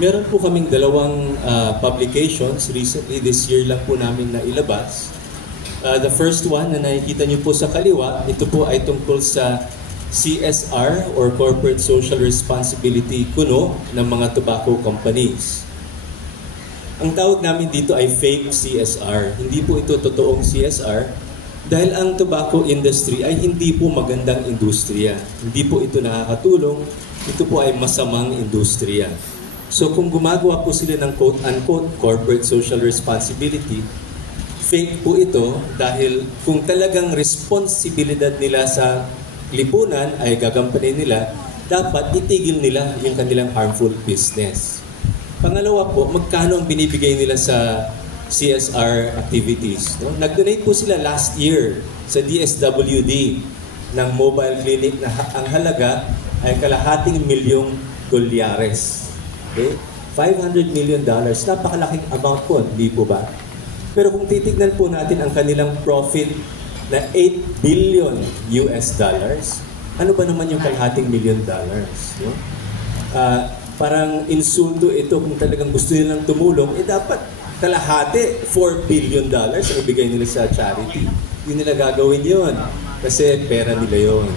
Meron po kaming dalawang publications. Recently, this year lang po namin nailabas. The first one na nakikita niyo po sa kaliwa, ito po ay tungkol sa CSR or Corporate Social Responsibility kuno ng mga tobacco companies. Ang tawag namin dito ay fake CSR. Hindi po ito totoong CSR dahil ang tobacco industry ay hindi po magandang industriya. Hindi po ito nakakatulong. Ito po ay masamang industriya. So kung gumagawa po sila ng quote-unquote corporate social responsibility, fake po ito dahil kung talagang responsibilidad nila sa lipunan ay gagampanin nila, dapat itigil nila yung kanilang harmful business. Pangalawa po, magkano ang binibigay nila sa CSR activities? No? Nag-donate po sila last year sa DSWD ng mobile clinic na ang halaga ay $250 milyon. Okay? $500 million. Napakalaking amount po, hindi po ba? Pero kung titignan po natin ang kanilang profit na $8 billion, ano ba naman yung $250 million? No? Parang insulto ito kung talagang gusto nilang tumulong, dapat kalahati, $4 billion ang ibigay nila sa charity. Hindi nila gagawin yon kasi pera nila yon.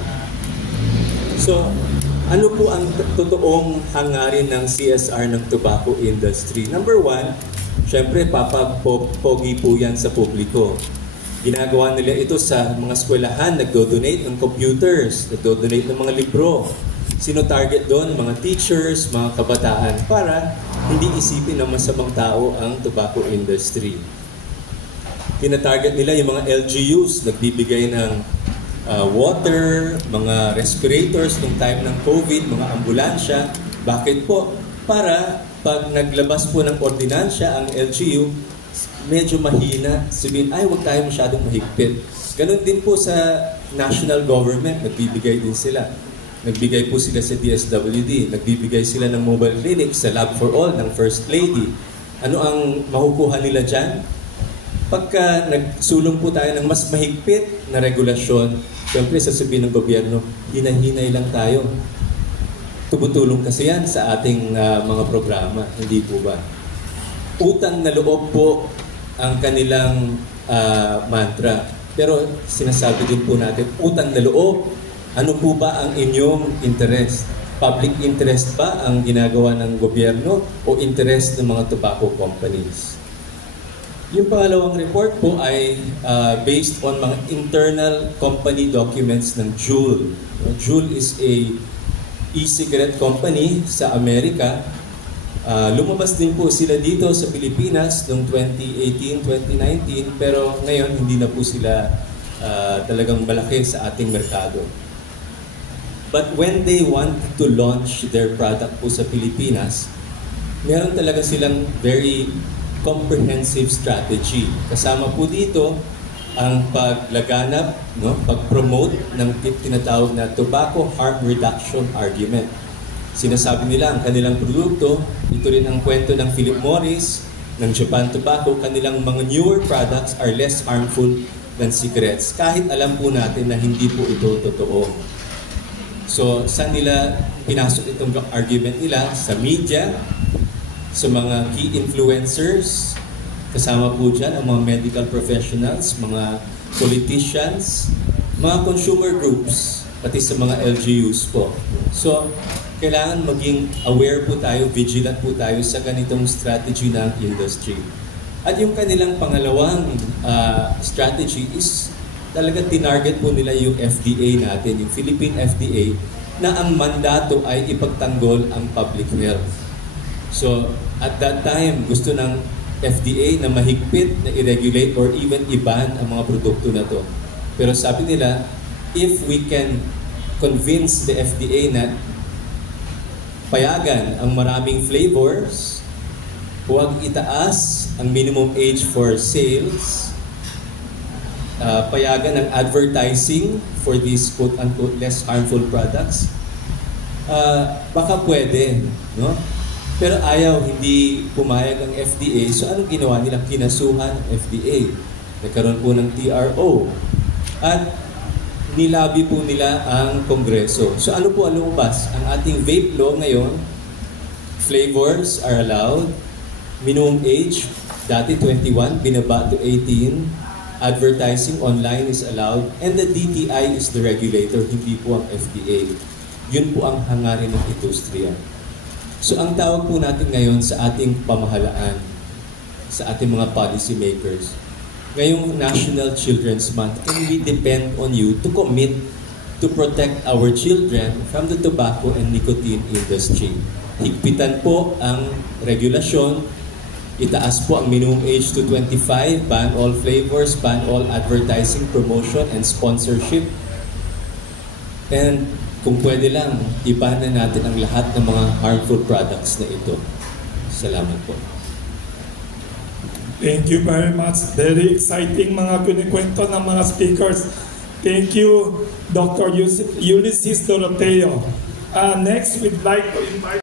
So, ano po ang totoong hangarin ng CSR ng tobacco industry? Number one, syempre papagpogi po yan sa publiko. Ginagawa nila ito sa mga eskwelahan, nagdo-donate ng computers, nagdo-donate ng mga libro. Sino target doon? Mga teachers, mga kabataan, para hindi isipin ng masamang tao ang tobacco industry. Tina-target nila yung mga LGUs, nagbibigay ng water, mga respirators nung time ng COVID, mga ambulansya. Bakit po? Para pag naglabas po ng ordinansya ang LGU, medyo mahina. Sabihin, ay, huwag tayo masyadong mahigpit. Ganon din po sa national government, nagbibigay din sila. Nagbigay po sila sa DSWD, nagbibigay sila ng mobile clinic sa Lab for All ng First Lady. Ano ang makukuha nila dyan? Pagka nagsulong po tayo ng mas mahigpit na regulasyon, siyempre sasabihin ng gobyerno, hinay-hinay lang tayo. Tumutulong kasi yan sa ating mga programa, hindi po ba? Utang na loob po ang kanilang mantra. Pero sinasabi din po natin, utang na loob, ano po ba ang inyong interest? Public interest ba ang ginagawa ng gobyerno o interest ng mga tobacco companies? Yung pangalawang report po ay based on mga internal company documents ng Juul. Juul is a e-cigarette company sa Amerika. Lumabas din po sila dito sa Pilipinas noong 2018-2019 pero ngayon hindi na po sila talagang malaki sa ating merkado. But when they want to launch their product po sa Pilipinas, meron talaga silang very comprehensive strategy. Kasama po dito ang paglaganap, no, pag-promote ng tinatawag na tobacco harm reduction argument. Sinasabi nila ang kanilang produkto, ito rin ang kwento ng Philip Morris, ng Japan Tobacco, kanilang mga newer products are less harmful than cigarettes. Kahit alam po natin na hindi po ito totoo. So, saan nila pinasok itong argument nila? Sa media, sa mga key influencers, kasama po dyan ang mga medical professionals, mga politicians, mga consumer groups, pati sa mga LGUs po. So, kailangan maging aware po tayo, vigilant po tayo sa ganitong strategy ng industry. At yung kanilang pangalawang strategy is talaga tinarget po nila yung FDA natin, yung Philippine FDA, na ang mandato ay ipagtanggol ang public health. So, at that time, gusto ng FDA na mahigpit, na i-regulate or even i-ban ang mga produkto na to. Pero sabi nila, if we can convince the FDA na payagan ang maraming flavors, huwag itaas ang minimum age for sales, payagan ang advertising for these quote-unquote less harmful products, baka pwede, no? Pero ayaw, hindi pumayag ang FDA. So anong ginawa nila? Kinasuhan ang FDA. Nagkaroon po ng TRO. At nilabi po nila ang Kongreso. So ano po ang lumabas? Ang ating vape law ngayon, Flavors are allowed. Minimum age, dati 21, binaba to 18. Advertising online is allowed. And the DTI is the regulator, hindi po ang FDA. Yun po ang hangarin ng industriya. So ang tawag po natin ngayon sa ating pamahalaan, sa ating mga policy makers, ngayong National Children's Month, can we depend on you to commit to protect our children from the tobacco and nicotine industry? Higpitan po ang regulasyon, itaas po ang minimum age to 25, ban all flavors, ban all advertising, promotion, and sponsorship. And kung pwede lang, ibanan natin ang lahat ng mga harmful products na ito. Salamat po. Thank you very much. Very exciting mga kunikwento ng mga speakers. Thank you, Dr. Ulysses Doroteo. Next, we'd like to invite